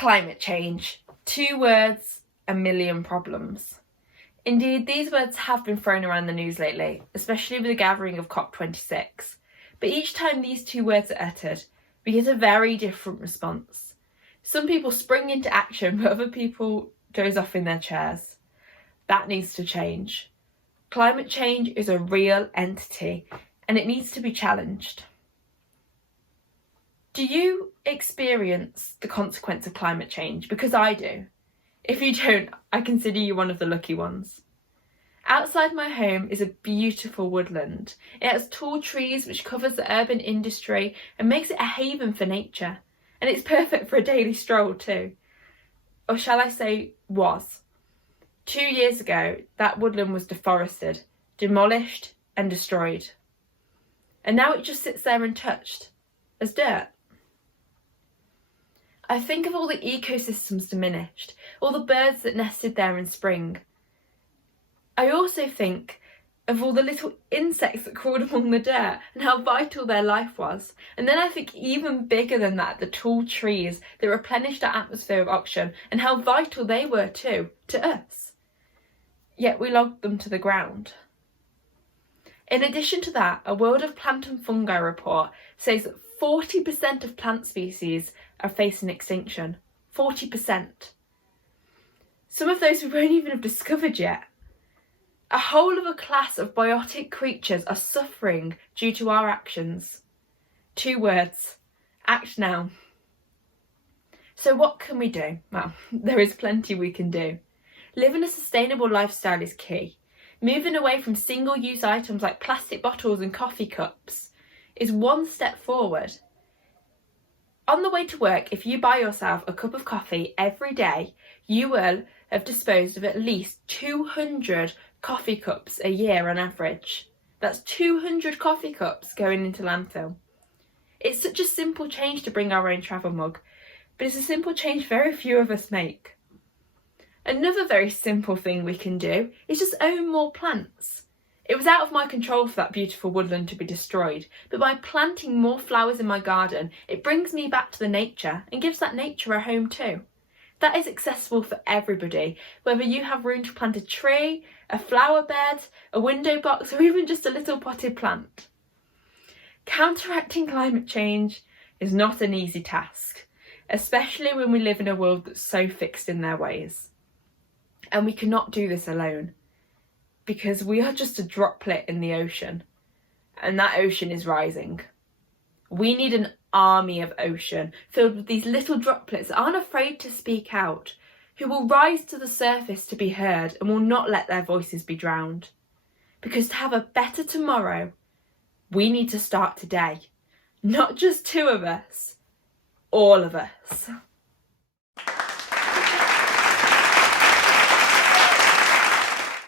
Climate change. 2 words, a million problems. Indeed, these words have been thrown around the news lately, especially with the gathering of COP26. But each time these 2 words are uttered, we get a very different response. Some people spring into action, but other people doze off in their chairs. That needs to change. Climate change is a real entity, and it needs to be challenged. Do you experience the consequence of climate change? Because I do. If you don't, I consider you one of the lucky ones. Outside my home is a beautiful woodland. It has tall trees which covers the urban industry and makes it a haven for nature. And it's perfect for a daily stroll too. Or shall I say, was. 2 years ago, that woodland was deforested, demolished and destroyed. And now it just sits there untouched, as dirt. I think of all the ecosystems diminished, all the birds that nested there in spring. I also think of all the little insects that crawled among the dirt and how vital their life was. And then I think even bigger than that, the tall trees that replenished our atmosphere with oxygen and how vital they were too, to us. Yet we logged them to the ground. In addition to that, a World of Plant and Fungi report says that 40% of plant species are facing extinction. 40%. Some of those we won't even have discovered yet. A whole of a class of biotic creatures are suffering due to our actions. 2 words. Act now. So what can we do? Well, there is plenty we can do. Living a sustainable lifestyle is key. Moving away from single-use items like plastic bottles and coffee cups is one step forward. On the way to work, if you buy yourself a cup of coffee every day, you will have disposed of at least 200 coffee cups a year on average. That's 200 coffee cups going into landfill. It's such a simple change to bring our own travel mug, but it's a simple change very few of us make. Another very simple thing we can do is just own more plants. It was out of my control for that beautiful woodland to be destroyed, but by planting more flowers in my garden, it brings me back to the nature and gives that nature a home too. That is accessible for everybody, whether you have room to plant a tree, a flower bed, a window box, or even just a little potted plant. Counteracting climate change is not an easy task, especially when we live in a world that's so fixed in their ways. And we cannot do this alone, because we are just a droplet in the ocean, and that ocean is rising. We need an army of ocean filled with these little droplets that aren't afraid to speak out, who will rise to the surface to be heard and will not let their voices be drowned. Because to have a better tomorrow, we need to start today. Not just 2 of us, all of us.